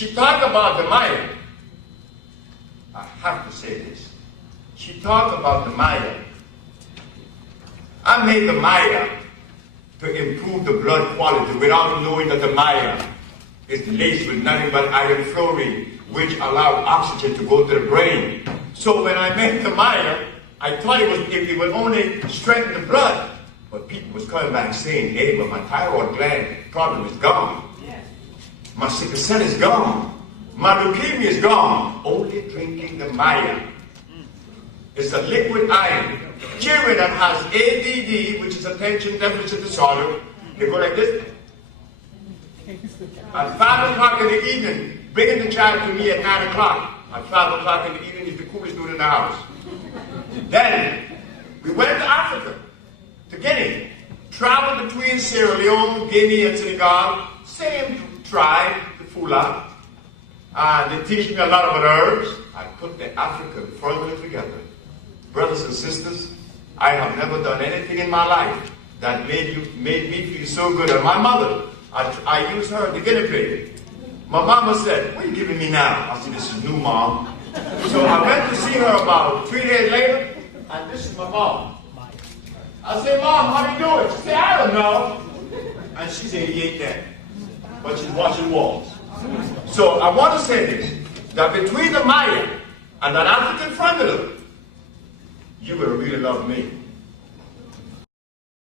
She talked about the Maya. I have to say this. She talked about the Maya. I made the Maya to improve the blood quality without knowing that the Maya is laced with nothing but iron fluoride, which allows oxygen to go to the brain. So when I made the Maya, I thought it would only strengthen the blood. But people was coming back saying, hey, but my thyroid gland problem is gone. My sickle cell is gone. My leukemia is gone. Only drinking the Maya. It's a liquid iron. Children that has ADD, which is attention deficit disorder, they go like this. At 5 o'clock in the evening, bringing the child to me at 9 o'clock. At 5 o'clock in the evening is the coolest dude in the house. Then, we went to Africa, to Guinea. Traveled between Sierra Leone, Guinea, and Senegal. Same tribe, the Fula. They teach me a lot about herbs. I put the African formula together. Brothers and sisters, I have never done anything in my life that made me feel so good. And my mother, I used her to guinea pig. My mama said, what are you giving me now? I said, this is new, Mom. So I went to see her about 3 days later, and this is my mom. I said, Mom, how do you do it? She said, I don't know. And she's 88 then, but she's washing walls. So I want to say this, that between the Maya and that African formula, you will really love me.